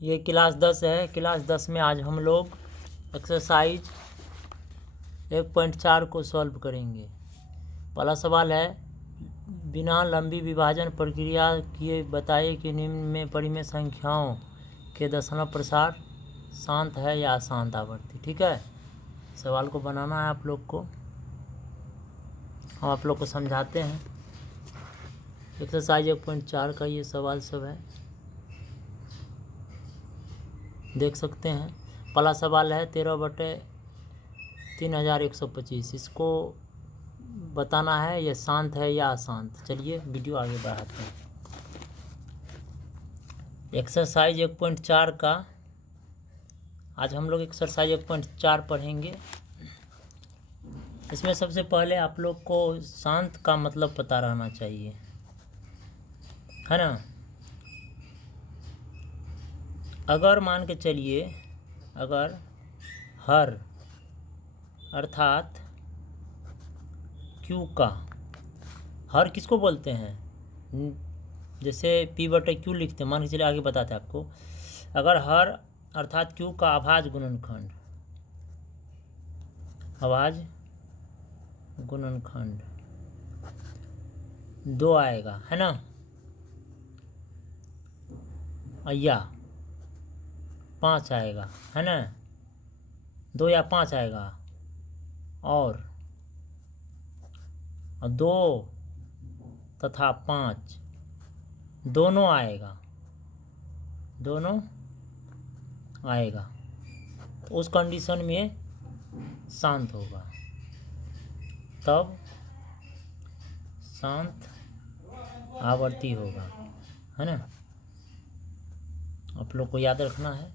ये क्लास 10 है। क्लास 10 में आज हम लोग एक्सरसाइज 1.4 को सॉल्व करेंगे। पहला सवाल है, बिना लंबी विभाजन प्रक्रिया किए बताइए कि निम्न में परिमेय संख्याओं के दशमलव प्रसार शांत है या अशांत आवर्ती। ठीक है, सवाल को बनाना है आप लोग को, हम आप लोग को समझाते हैं। एक्सरसाइज 1.4 का ये सवाल सब है, देख सकते हैं। पहला सवाल है 13/3125, इसको बताना है ये शांत है या अशांत। चलिए वीडियो आगे बढ़ाते हैं। एक्सरसाइज 1.4 का आज हम लोग एक्सरसाइज 1.4 पढ़ेंगे। इसमें सबसे पहले आप लोग को शांत का मतलब पता रहना चाहिए, है ना। अगर मान के चलिए, अगर हर अर्थात क्यू का, हर किसको बोलते हैं, जैसे P/Q लिखते हैं, मान के चलिए आगे बताते हैं आपको। अगर हर अर्थात क्यू का अभाज्य गुणनखंड, अभाज्य गुणनखंड 2 आएगा, है ना, या 5 आएगा, है ना, 2 या 5 आएगा, और 2 तथा 5 दोनों आएगा, दोनों आएगा, तो उस कंडीशन में शांत होगा, तब शांत आवर्ती होगा, है ना। आप लोग को याद रखना है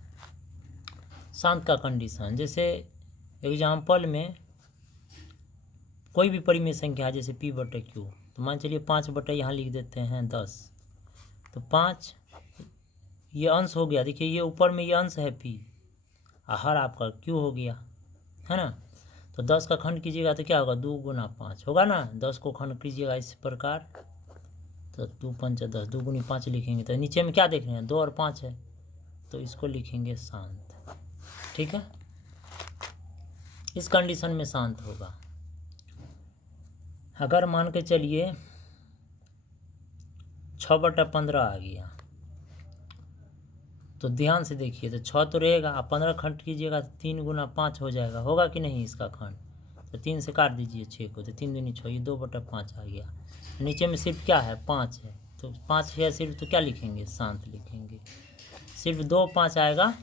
शांत का कंडीशन। जैसे एग्जाम्पल में कोई भी परिमेय संख्या जैसे P/Q, तो मान चलिए 5 यहाँ लिख देते हैं 10, तो 5 ये अंश हो गया। देखिए ये ऊपर में ये अंश है P, हर आपका Q हो गया, है ना। तो 10 का खंड कीजिएगा तो क्या होगा, 2 गुना 5 होगा ना। 10 को खंड कीजिएगा इस प्रकार, तो 2 पंच 10, 2 गुनी 5 लिखेंगे, तो नीचे में क्या देख रहे हैं, 2 और 5 है, तो इसको लिखेंगे शांत। ठीक है, इस कंडीशन में शांत होगा। अगर मान के चलिए 6/15 आ गया, तो ध्यान से देखिए, तो 6 तो रहेगा, आप 15 खंड कीजिएगा तो 3 गुना 5 हो जाएगा, होगा कि नहीं इसका खंड। तो 3 से काट दीजिए 6 को, तो 3 दूनी 6, ये 2/5 आ गया। नीचे में सिर्फ क्या है, 5 है, तो 5 है सिर्फ, तो क्या लिखेंगे, शांत लिखेंगे। सिर्फ 2 5 आएगा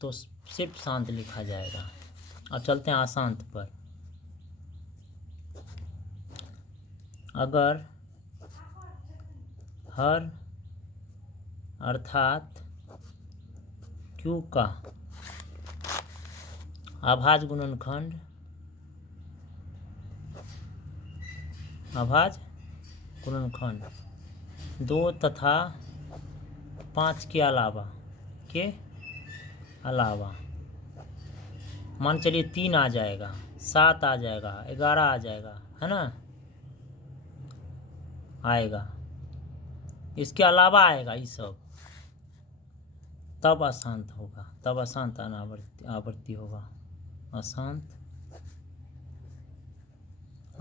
तो सिर्फ शांत लिखा जाएगा। अब चलते हैं अशांत पर। अगर हर अर्थात क्यू का अभाज्य गुणनखंड, अभाज्य गुणनखंड 2 तथा 5 के अलावा, मान चलिए 3 आ जाएगा, 7 आ जाएगा, 11 आ जाएगा, है ना, आएगा, इसके अलावा आएगा ये सब, तब अशांत होगा, तब अशांत आवर्ती होगा, अशांत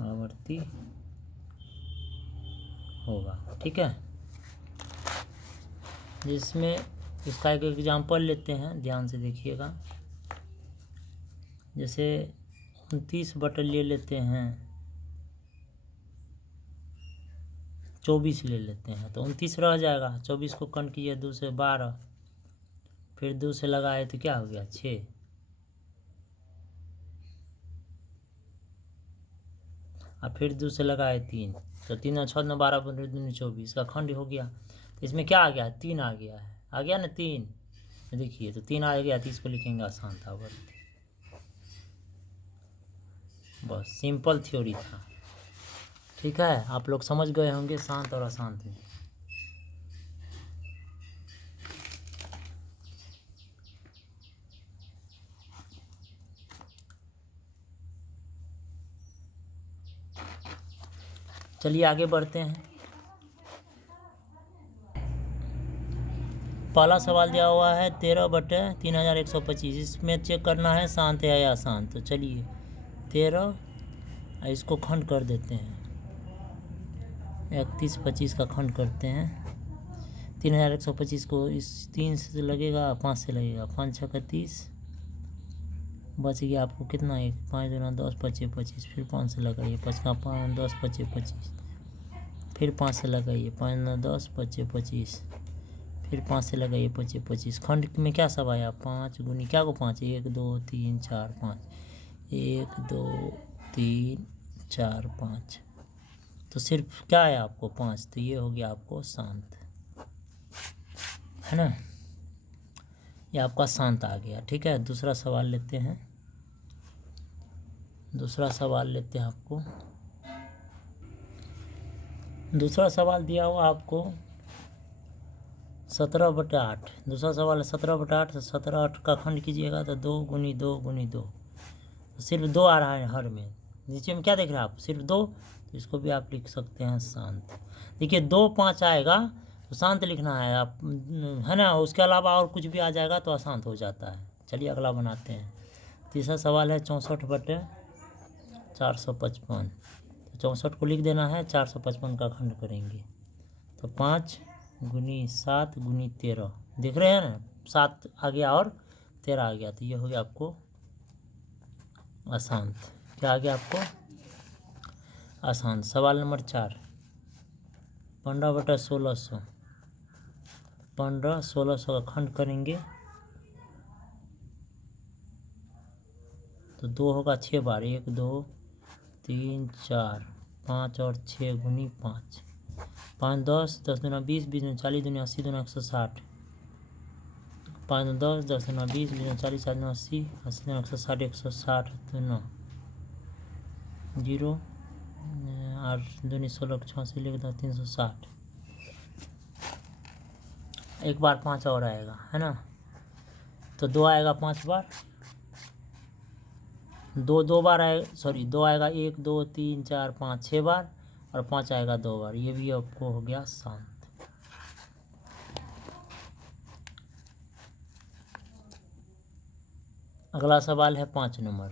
आवर्ती होगा। ठीक है, जिसमें इसका एक एग्जाम्पल लेते हैं, ध्यान से देखिएगा। जैसे 29 ले लेते हैं, 24 ले लेते हैं, तो 29 रह जाएगा, 24 को खंड कीजिए 2 से 12, फिर 2 से लगाए तो क्या हो गया, 6, और फिर 2 से लगाए 3, तो 3 और 6 12 15 24 का खंड हो गया। तो इसमें क्या आ गया, 3 आ गया है, आ गया ना 3, देखिए तो 3 आ गया, तो इसको लिखेंगे अशांत आवर्ती। बस सिंपल थ्योरी था। ठीक है, आप लोग समझ गए होंगे शांत और अशांत में। चलिए आगे बढ़ते हैं। पहला सवाल दिया हुआ है 13/3125। इसमें चेक करना है शांत है या अशांत। तो चलिए 13, इसको खंड कर देते हैं, 3125 का खंड करते हैं। 3125 को इस 3 से लगेगा, 5 से लगेगा, 5 6 30, बच गया आपको कितना, 1 5 दूना 10 25 25, फिर 5 से लगाइए, 5 का 5 10 25 25, फिर 5 से लगाइए, 5 9 10 25 25, फिर 5 से लगाइए 25 25। खंड में क्या सब आया, 5 गुनी क्या को 5, 1 2 3 4 5, 1 2 3 4 5, तो सिर्फ क्या है आपको 5, तो ये हो गया आपको शांत, है ना, ये आपका शांत आ गया। ठीक है, दूसरा सवाल लेते हैं, दूसरा सवाल लेते हैं आपको। दूसरा सवाल दिया हुआ आपको 17/8। दूसरा सवाल है 17/8, तो 17 8 का खंड कीजिएगा तो 2 गुनी 2 गुनी 2, तो सिर्फ 2 आ रहा है हर में। नीचे में क्या देख रहे हैं आप, सिर्फ 2, तो इसको भी आप लिख सकते हैं शांत। देखिए 2 5 आएगा तो शांत लिखना है आप, है ना, उसके अलावा और कुछ भी आ जाएगा तो अशांत हो जाता है। चलिए अगला बनाते हैं। तीसरा सवाल है 64/455। तो 64 को लिख देना है, 455 का खंड करेंगे तो 5 गुनी 7 गुनी 13, देख रहे हैं ना, 7 आ गया और 13 आ गया, तो ये हो गया आपको अशांत। क्या आ गया आपको, अशांत। सवाल नंबर 4, 15/1600। 15 1600 का खंड करेंगे तो 2 होगा 6 बार, 1 2 3 4 5 और 6 गुनी 5, 5 10 10 दूना 20 20 दूना 40 दूना 80 दूना 160, 5 10 10 दूना 20 20 दूना 40 7 दूना 80 80 दूना 160 160 दूना 0 8 दूनी 16 86 लिख दो 360। एक बार 5 और आएगा, है ना, तो 2 आएगा 5 बार, 2 2 बार आएगा, सॉरी 2 आएगा 1 2 3 4 5 6 बार, और 5 आएगा 2 बार। ये भी आपको हो गया शांत। अगला सवाल है 5 नंबर।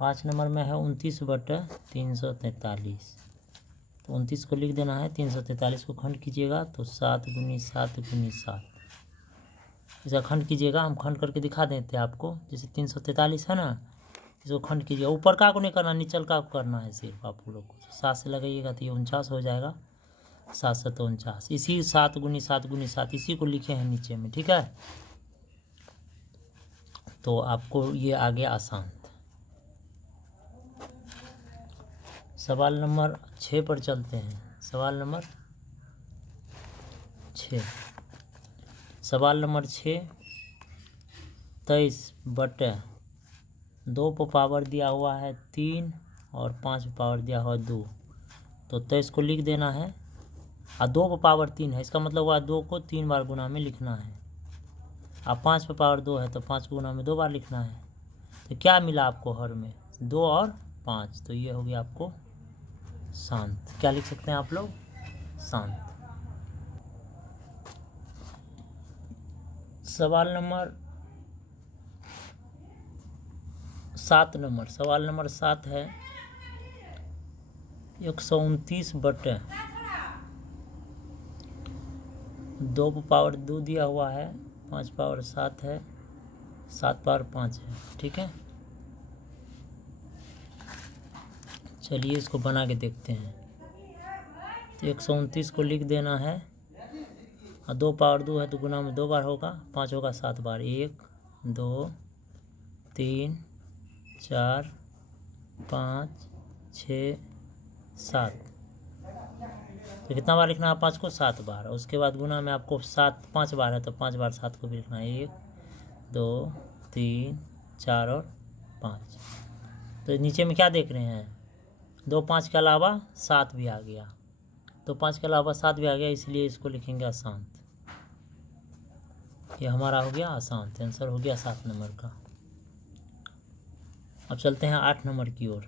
5 नंबर में है 29/343। तो 29 को लिख देना है, 343 को खंड कीजिएगा तो 7 गुनी 7 गुनी 7, इसका खंड कीजिएगा। हम खंड करके दिखा देते हैं आपको, जैसे 343 है ना, इसको खंड कीजिएगा, ऊपर का को नहीं करना, नीचल का को करना है सिर्फ आप लोग को। 7 से लगाइएगा तो ये 49 हो जाएगा, 7 7 49। इसी 7 गुनी 7 गुनी 7 इसी को लिखे हैं नीचे में। ठीक है, तो आपको ये आ गया अशांत। सवाल नंबर 6 पर चलते हैं। सवाल नंबर 6, सवाल नंबर 6, 23/2 पर पावर दिया हुआ है 3 और 5 पर पावर दिया हुआ है 2, तो 23 को लिख देना है, और 2 पर पावर 3 है, इसका मतलब हुआ 2 को 3 बार गुना में लिखना है। अब 5 पर पावर 2 है तो 5 को गुना में 2 बार लिखना है। तो क्या मिला आपको हर में, 2 और 5, तो ये हो गया आपको शांत। क्या लिख सकते हैं आप लोग, शांत। सवाल नंबर 7 नंबर, सवाल नंबर 7 है 129/2 पर पावर 2 दिया हुआ है, 5 पावर 7 है, 7 पावर 5 है। ठीक है, चलिए इसको बना के देखते हैं। तो 129 को लिख देना है, और 2 पावर 2 है तो गुना में 2 बार होगा, 5 होगा 7 बार, 1 2 3 4 5 6 7, तो कितना बार लिखना है 5 को, 7 बार। उसके बाद गुना में आपको 7 5 बार है तो 5 बार 7 को भी लिखना है, 1 2 3 4 और 5। तो नीचे में क्या देख रहे हैं, 2 5 के अलावा 7 भी आ गया, 2 5 के अलावा 7 भी आ गया, इसलिए इसको लिखेंगे अशांत। ये हमारा हो गया अशांत, आंसर हो गया 7 नंबर का। अब चलते हैं 8 नंबर की ओर।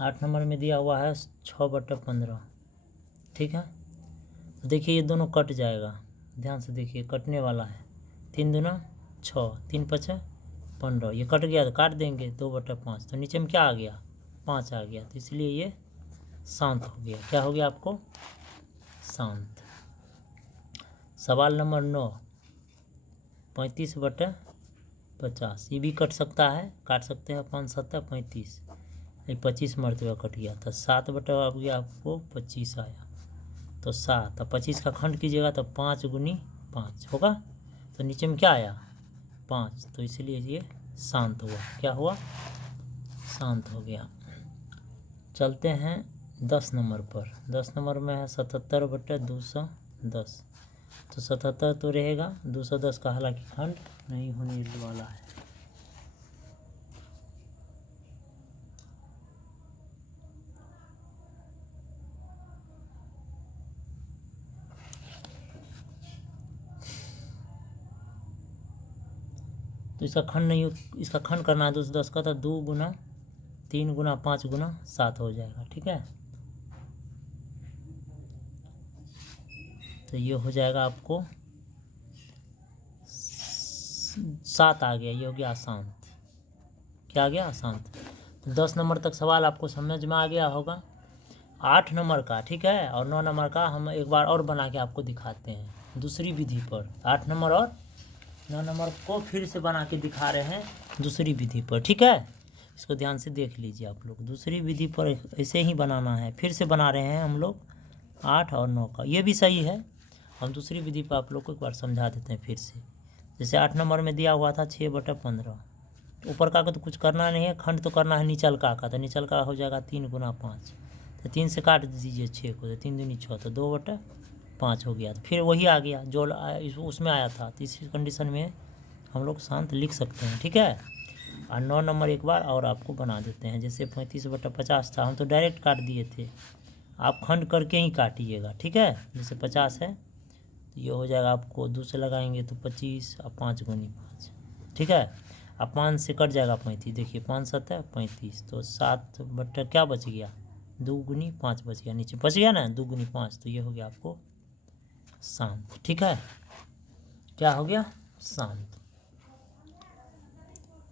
8 नंबर में दिया हुआ है 6/15। ठीक है, देखिए ये दोनों कट जाएगा, ध्यान से देखिए कटने वाला है। 3 दूना 6, 3 5 15, ये कट गया तो काट देंगे 2/5, तो नीचे में क्या आ गया 5 आ गया, तो इसलिए ये शांत हो गया। क्या हो गया आपको शांत। सवाल नंबर 9, 35/50, ये भी कट सकता है, काट सकते हैं 5 7 35, 25 मरतबा कट गया, तो 7/, अब गया आपको 25 आया, तो 7, 25 का खंड कीजिएगा तो 5 गुनी 5 होगा, तो नीचे में क्या आया 5, तो इसलिए ये शांत हुआ। क्या हुआ शांत हो गया। चलते हैं 10 नंबर पर। 10 नंबर में है 77/210, तो 77 तो रहेगा, 210 का हालांकि खंड नहीं होने वाला है। तो इसका खंड नहीं, इसका खंड करना है 210 का, तो 2 गुना 3 गुना 5 गुना 7 हो जाएगा। ठीक है, तो ये हो जाएगा आपको 7 आ गया, ये हो गया अशांत। क्या आ गया अशांत। तो 10 नंबर तक सवाल आपको समझ में आ गया होगा। 8 नंबर का, ठीक है, और 9 नंबर का हम एक बार और बना के आपको दिखाते हैं दूसरी विधि पर। 8 नंबर और 9 नंबर को फिर से बना के दिखा रहे हैं दूसरी विधि पर। ठीक है, इसको ध्यान से देख लीजिए आप लोग। दूसरी विधि पर ऐसे ही बनाना है, फिर से बना रहे हैं हम लोग 8 और 9 का। ये भी सही है, हम दूसरी विधि पर आप लोग को एक बार समझा देते हैं फिर से। जैसे 8 नंबर में दिया हुआ था 6/15, ऊपर का तो कुछ करना नहीं है, खंड तो करना है निचल का, तो निचल का हो जाएगा 3 गुना 5, तो 3 से काट दीजिए 6 को, तो 3 दूनी 6, तो 2/5 हो गया। तो फिर वही आ गया जो उसमें आया था, तो इसी कंडीशन में हम लोग शांत लिख सकते हैं। ठीक है, और 9 नंबर एक बार और आपको बना देते हैं। जैसे 35/50 था, हम तो डायरेक्ट काट दिए थे, आप खंड करके ही काटिएगा। ठीक है, जैसे 50 है तो ये हो जाएगा आपको 2 से लगाएंगे तो 25, और 5 गुनी 5। ठीक है, अब 5 से कट जाएगा 35, देखिए 5 7 है 35, तो 7 क्या बच गया 2 गुनी 5 बच गया, नीचे बच गया ना 2 गुनी 5, तो ये हो गया आपको शांत। ठीक है, क्या हो गया शांत।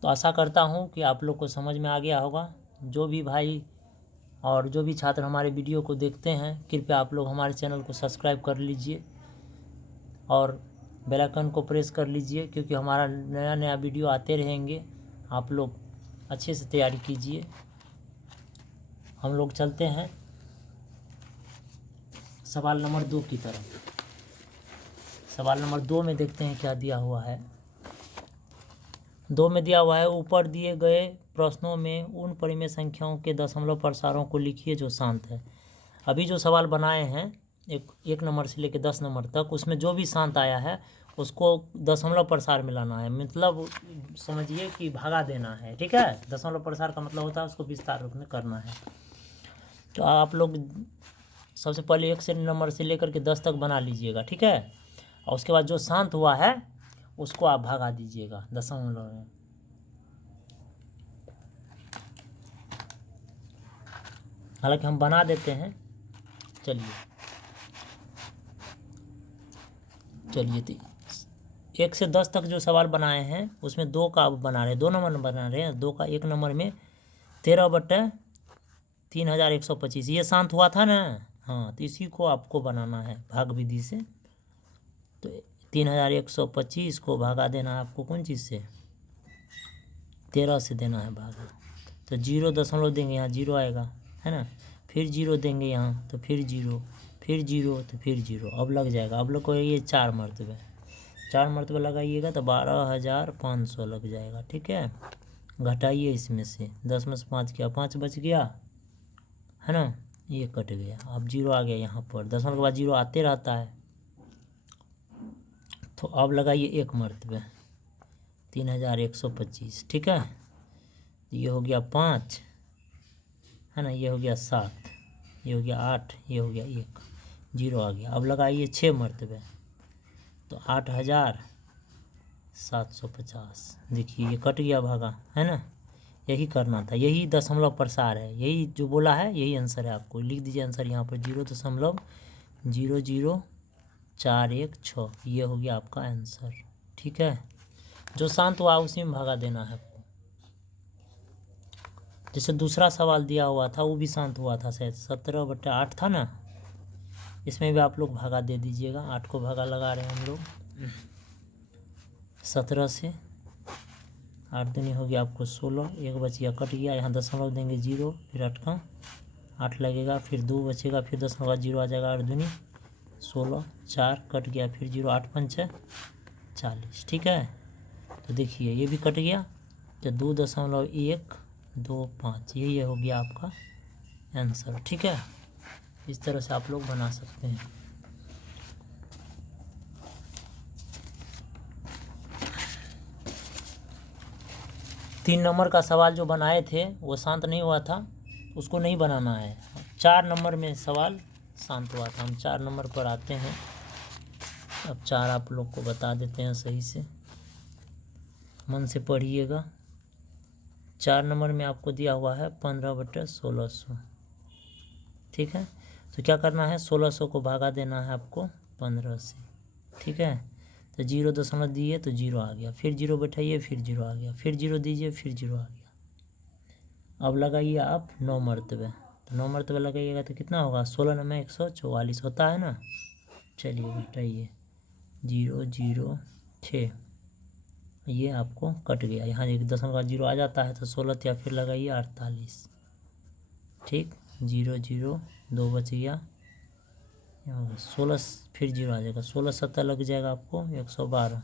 तो आशा करता हूँ कि आप लोग को समझ में आ गया होगा। जो भी भाई और जो भी छात्र हमारे वीडियो को देखते हैं, कृपया आप लोग हमारे चैनल को सब्सक्राइब कर लीजिए और बेल आइकन को प्रेस कर लीजिए, क्योंकि हमारा नया नया वीडियो आते रहेंगे। आप लोग अच्छे से तैयारी कीजिए। हम लोग चलते हैं सवाल नंबर 2 की तरफ। सवाल नंबर 2 में देखते हैं क्या दिया हुआ है। 2 में दिया हुआ है, ऊपर दिए गए प्रश्नों में उन परिमेय संख्याओं के दशमलव प्रसारों को लिखिए जो शांत है। अभी जो सवाल बनाए हैं एक नंबर से लेकर 10 नंबर तक, उसमें जो भी शांत आया है उसको दशमलव प्रसार मिलाना है, मतलब समझिए कि भागा देना है। ठीक है, दशमलव प्रसार का मतलब होता है उसको विस्तार रूप में करना है। तो आप लोग सबसे पहले 1 नंबर से लेकर के 10 तक बना लीजिएगा। ठीक है, और उसके बाद जो शांत हुआ है उसको आप भागा दीजिएगा दशमलव में। हालांकि हम बना देते हैं, चलिए 1 से 10 तक जो सवाल बनाए हैं उसमें 2 का अब बना रहे हैं, 2 नंबर बना रहे हैं। 2 का 1 नंबर में 13/3125 ये शांत हुआ था ना, हाँ, तो इसी को आपको बनाना है भाग विधि से। तो 3125 को भागा देना है आपको कौन चीज़ से, 13 से देना है भागा। तो 0 दशमलव देंगे, यहाँ 0 आएगा है ना, फिर 0 देंगे यहाँ, तो फिर 0, फिर 0, तो फिर 0। अब लग जाएगा, अब लोग को ये 4 मरतबे 4 मरतबे लगाइएगा तो 12,500 लग जाएगा। ठीक है, घटाइए इसमें से 10 में से 5 किया, 5 बच गया है ना, ये कट गया। अब 0 आ गया यहाँ पर, दशमलव के बाद 0 आते रहता है। तो अब लगाइए 1 मरतबे 3125। ठीक है, ये हो गया 5 है ना, ये हो गया 7, ये हो गया 8, ये हो गया 1, 0 आ गया। अब लगाइए 6 मरतबे तो 8,750। देखिए ये कट गया भागा है ना, यही करना था, यही दशमलव प्रसार है, यही जो बोला है यही आंसर है। आपको लिख दीजिए आंसर यहाँ पर 0.0000 4 1 6, ये हो गया आपका आंसर। ठीक है, जो शांत हुआ उसी में भागा देना है आपको। जैसे दूसरा सवाल दिया हुआ था वो भी शांत हुआ था, शायद 17/8 था ना, इसमें भी आप लोग भागा दे दीजिएगा। 8 को भागा लगा रहे हैं हम लोग 17 से, 8 दूनी हो गया आपको 16, 1 बच गया, कट गया, यहाँ दशमलव देंगे 0, फिर 8 का 8 लगेगा, फिर 2 बचेगा, फिर दशमलव 0 आ जाएगा, 8 दूनी 16, 4 कट गया, फिर 0, 8 पंच 40। ठीक है, तो देखिए ये भी कट गया, तो 2.125, ये हो गया आपका आंसर। ठीक है, इस तरह से आप लोग बना सकते हैं। तीन नंबर का सवाल जो बनाए थे वो शांत नहीं हुआ था, उसको नहीं बनाना है। 4 नंबर में सवाल शांत हुआ था, हम 4 नंबर पर आते हैं। अब 4 आप लोग को बता देते हैं, सही से मन से पढ़िएगा। 4 नंबर में आपको दिया हुआ है 15/1600। ठीक है, तो क्या करना है, 1600 को भागा देना है आपको 15 से। ठीक है, तो 0 दशमलव दिए तो 0 आ गया, फिर 0 बैठाइए, फिर 0 आ गया, फिर 0 दीजिए, फिर 0 आ गया। अब लगाइए आप 9 मरतबे, तो 9 मरतबे लगाइएगा तो कितना होगा, 16 9 144 होता है ना। चलिए बैठाइए 0 0 6, ये आपको कट गया, यहाँ 1 दशमलव 0 आ जाता है तो 16 या फिर लगाइए 48। ठीक, 0 0 2 बच गया, 16 फिर 0 आ जाएगा, 16 17 लग जाएगा आपको 112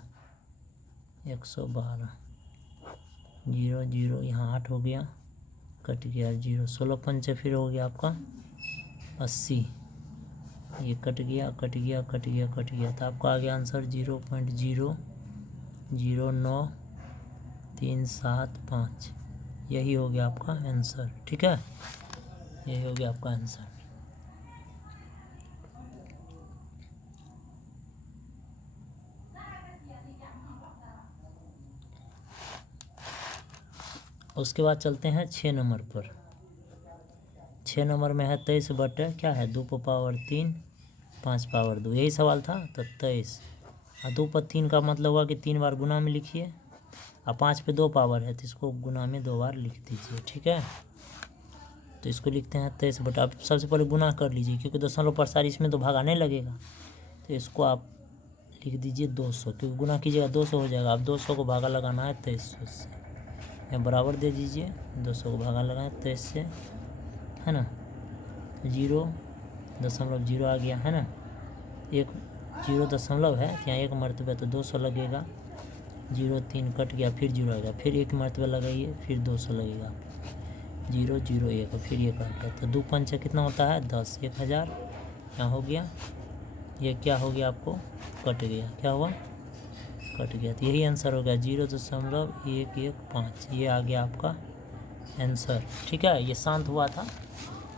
112, 0 0 यहाँ 8 हो गया, कट गया 0, 16 पंच फिर हो गया आपका 80, ये कट गया कट गया कट गया कट गया, तो आपका आ गया आंसर 0.009375, यही हो गया आपका आंसर। ठीक है, यही हो गया आपका आंसर। उसके बाद चलते हैं 6 नंबर पर। 6 नंबर में है 23 बटे क्या है, 2 पर पावर 3 5 पावर 2, यही सवाल था। तो 23 और 2 पर 3 का मतलब हुआ कि 3 बार गुना में लिखिए, और 5 पे 2 पावर है तो इसको गुना में 2 बार लिख दीजिए। ठीक है, तो इसको लिखते हैं 23 बटा, आप सबसे पहले गुना कर लीजिए क्योंकि दशमलव प्रसार इसमें तो भागा नहीं लगेगा, तो इसको आप लिख दीजिए 200, क्योंकि गुना कीजिएगा 200 हो जाएगा। अब 200 को भागा लगाना है 2300 से, यहाँ बराबर दे दीजिए, 200 को भागा लगाए 23 से, है ना, 0.0 आ गया, है ना, 1 0 दशमलव है, यहाँ 1 मरतबे तो 200 लगेगा, 0 3 कट गया, फिर 0 आएगा, फिर 1 मरतबे लगाइए, फिर 200 लगेगा, 0 0 1, फिर ये कट गया, तो 2 पंच कितना होता है 10, 1000 यहाँ हो गया, ये क्या हो गया आपको कट गया, क्या हुआ कट गया, तो यही आंसर हो गया 0.115, ये आ गया आपका आंसर। ठीक है, ये शांत हुआ था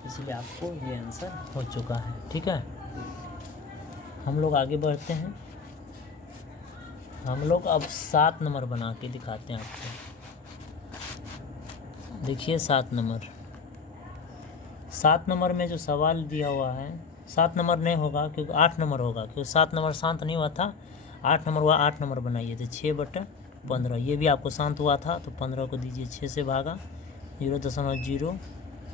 इसलिए आपको ये आंसर हो चुका है। ठीक है, हम लोग आगे बढ़ते हैं। हम लोग अब 7 नंबर बना के दिखाते हैं आपको। देखिए 7 नंबर में जो सवाल दिया हुआ है, 7 नंबर नहीं होगा क्योंकि 8 नंबर होगा, क्योंकि 7 नंबर शांत नहीं हुआ था, 8 नंबर हुआ। 8 नंबर बनाइए तो 6/15, ये भी आपको शांत हुआ था, तो 15 को दीजिए 6 से भागा, 0.0,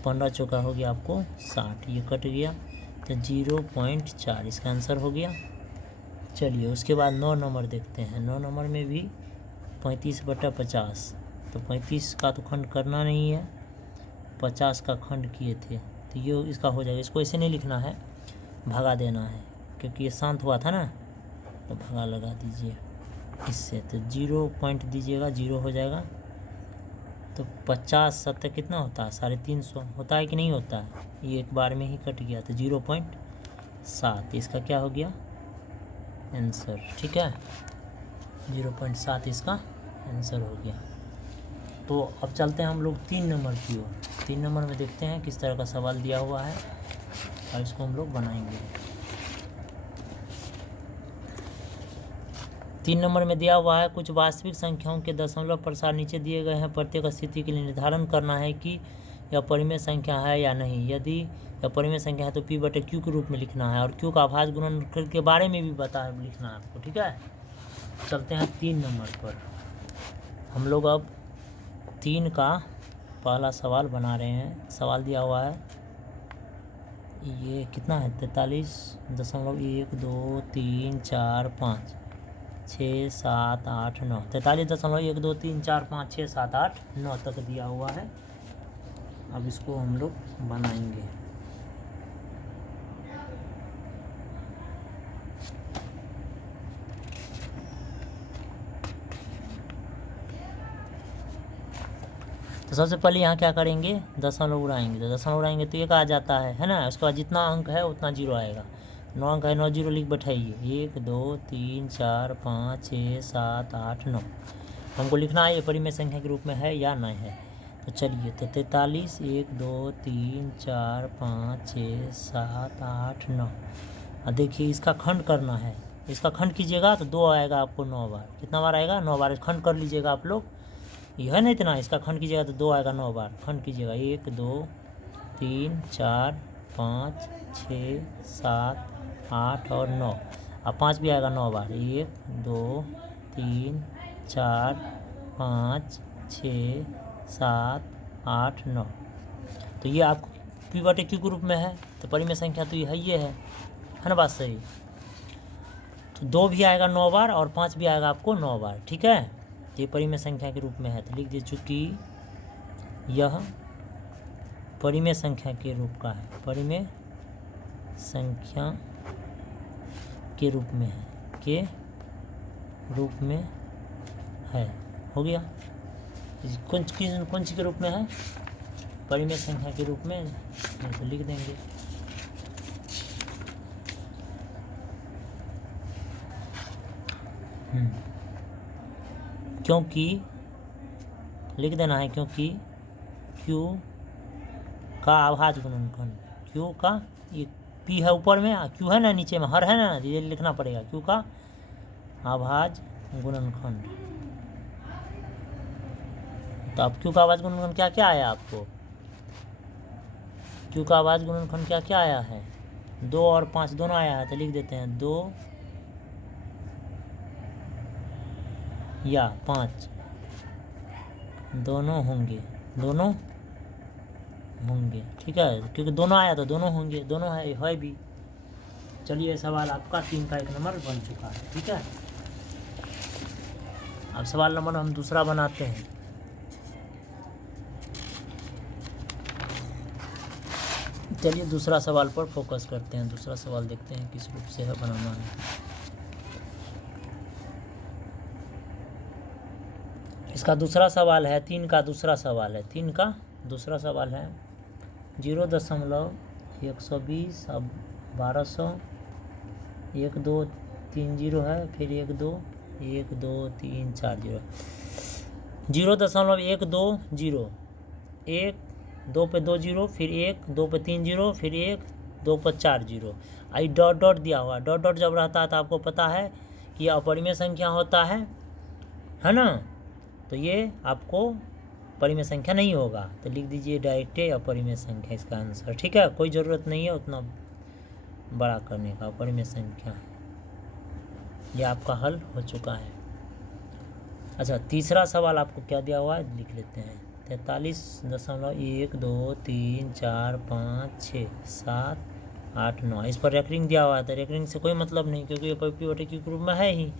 15 चौका हो गया आपको 60, ये कट गया, तो 0.4 इसका आंसर हो गया। चलिए उसके बाद 9 नंबर देखते हैं। 9 नंबर में भी 35/50, तो 35 का तो खंड करना नहीं है, 50 का खंड किए थे, तो ये इसका हो जाएगा। इसको ऐसे नहीं लिखना है, भागा देना है, क्योंकि ये शांत हुआ था ना, तो भागा लगा दीजिए इससे, तो 0 पॉइंट दीजिएगा, 0 हो जाएगा। तो 50 70 कितना होता है, 350 होता है कि नहीं होता है, ये एक बार में ही कट गया, तो 0.7 इसका क्या हो गया आंसर। ठीक है, 0.7 इसका आंसर हो गया। तो अब चलते हैं हम लोग 3 नंबर की ओर। 3 नंबर में देखते हैं किस तरह का सवाल दिया हुआ है और इसको हम लोग बनाएंगे। 3 नंबर में दिया हुआ है कुछ वास्तविक संख्याओं के दशमलव प्रसार नीचे दिए गए हैं। प्रत्येक स्थिति के लिए निर्धारण करना है कि यह परिमेय संख्या है या नहीं। यदि यह परिमेय संख्या है तो P बटे Q के रूप में लिखना है, और Q का अभाज्य गुणनखंड के बारे में भी लिखना है आपको। ठीक है, चलते हैं 3 नंबर पर। हम लोग अब 3 का पहला सवाल बना रहे हैं। सवाल दिया हुआ है, ये कितना है, 43.1 2 3 4 5 6 7 8 9, 43.1 2 3 4 5 6 7 8 9 तक दिया हुआ है। अब इसको हम लोग बनाएंगे। तो सबसे पहले यहाँ क्या करेंगे, दशमलव उड़ाएंगे। तो दशमलव उड़ाएंगे तो 1 आ जाता है ना। उसके बाद जितना अंक है उतना 0 आएगा। 9 अंक है, 9 0 लिख बैठाइए। 1 2 3 4 5 6 7 8 9। हमको लिखना है ये परिमेय संख्या के रूप में है या नहीं है। तो चलिए, तो 43 1 2 3 4 5 6 7 8 9। और देखिए इसका खंड करना है। इसका खंड कीजिएगा तो 2 आएगा आपको 9 बार। कितना बार आएगा, 9 बार। खंड कर लीजिएगा आप लोग, यह है ना इतना। इसका खंड कीजिएगा तो 2 आएगा 9 बार। खंड कीजिएगा 1 2 3 4 5 6 7 8 और 9। अब 5 भी आएगा 9 बार। 1 2 3 4 5 6 7 8 9। तो ये आपको P बटे Q के रूप में है। तो परिमेय संख्या तो ये है ना, बात सही। तो 2 भी आएगा 9 बार और 5 भी आएगा आपको 9 बार। ठीक है, ये परिमेय संख्या के रूप में है। तो लिख दीजिए, चूँकि यह परिमेय संख्या के रूप का है, परिमेय संख्या के रूप में है, के रूप में है। हो गया। कौन सी के रूप में है, परिमेय संख्या के रूप में। तो लिख देंगे क्योंकि, लिख देना है क्योंकि Q का अभाज्य गुणनखंड, Q का, ये P है ऊपर में, Q है ना नीचे में, हर है ना, ये लिखना पड़ेगा। Q का अभाज्य गुणनखंड। तो अब Q का अभाज्य गुणनखंड क्या क्या आया आपको, Q का अभाज्य गुणनखंड क्या क्या आया है, 2 और 5 दोनों आया है। तो लिख देते हैं 2 या 5 दोनों होंगे, दोनों होंगे। ठीक है, क्योंकि दोनों आया तो दोनों होंगे, दोनों है भी। चलिए, सवाल आपका 3 का 1 नंबर बन चुका है। ठीक है, अब सवाल नंबर हम दूसरा बनाते हैं। चलिए दूसरा सवाल पर फोकस करते हैं। दूसरा सवाल देखते हैं किस रूप से है बनाना है। इसका दूसरा सवाल है, 3 का दूसरा सवाल है। 3 का दूसरा सवाल है 0.120 अब 1200 1 2 3 0 है, फिर 1 2 1 2 3 4 0। 0.120, 1 2 पे 2 0, फिर 1 2 पे 3 0, फिर 1 2 पे 4 0। आई डॉट डॉट दिया हुआ। डॉट डॉट जब रहता है तो आपको पता है कि यह अपरिमेय संख्या होता है ना। तो ये आपको परिमेय संख्या नहीं होगा। तो लिख दीजिए डायरेक्ट अपरिमेय संख्या इसका आंसर। ठीक है, कोई ज़रूरत नहीं है उतना बड़ा करने का, अपरिमेय संख्या है। ये आपका हल हो चुका है। अच्छा, तीसरा सवाल आपको क्या दिया हुआ है लिख लेते हैं। 43.1 2 3 4 5 6 7 8 9। इस पर रेकरिंग दिया हुआ है। तो रेकरिंग से कोई मतलब नहीं, क्योंकि ये P बटे Q के रूप में है ही।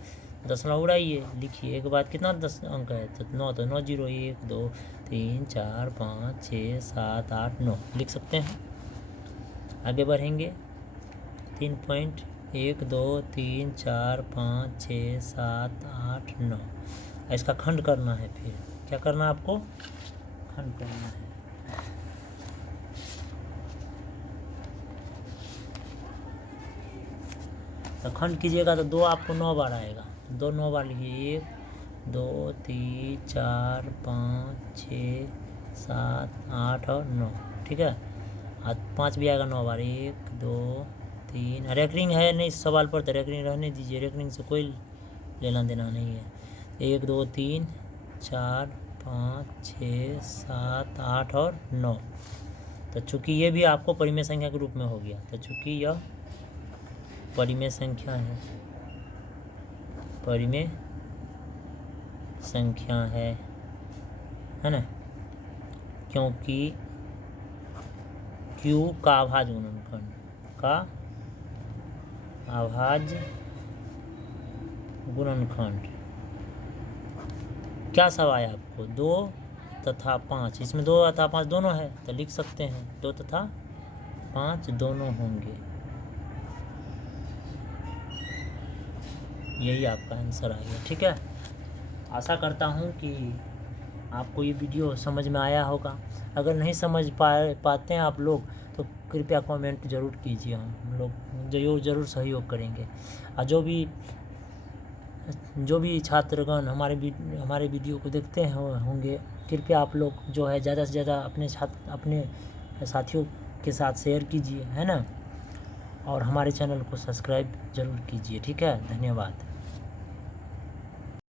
दशमलव उड़ाइए, लिखिए एक बाद कितना 10 अंक है, तो 9, तो 9 0 1 2 3 4 5 6 7 8 9 लिख सकते हैं। आगे बढ़ेंगे। 3.1 2 3 4 5 6 7 8 9। इसका खंड करना है। फिर क्या करना है आपको, खंड करना है। तो खंड कीजिएगा तो 2 आपको 9 बार आएगा। 2 9 बार लिखिए, 1 2 3 4 5 6 7 8 और 9। ठीक है, और 5 भी आएगा 9 बार। 1 2 3। रेकरिंग है नहीं इस सवाल पर, तो रेकरिंग रहने दीजिए, रेकरिंग से कोई लेना देना नहीं है। 1 2 3 4 5, 6, 7, 8 और 9। तो चूँकि ये भी आपको परिमेय संख्या के रूप में हो गया, तो चूँकि यह परिमेय संख्या है ना, क्योंकि Q का अभाज्य गुणनखंड क्या सब आया आपको, 2 तथा 5। इसमें 2 तथा 5 दोनों है, तो लिख सकते हैं 2 तथा 5 दोनों होंगे। यही आपका आंसर आ गया। ठीक है, आशा करता हूँ कि आपको ये वीडियो समझ में आया होगा। अगर नहीं समझ पाते हैं आप लोग तो कृपया कमेंट ज़रूर कीजिए, हम लोग ज़रूर सहयोग करेंगे। और जो भी छात्रगण हमारे वीडियो को देखते होंगे, कृपया आप लोग जो है ज़्यादा से ज़्यादा अपने साथियों के साथ शेयर कीजिए, है ना, और हमारे चैनल को सब्सक्राइब ज़रूर कीजिए। ठीक है, धन्यवाद।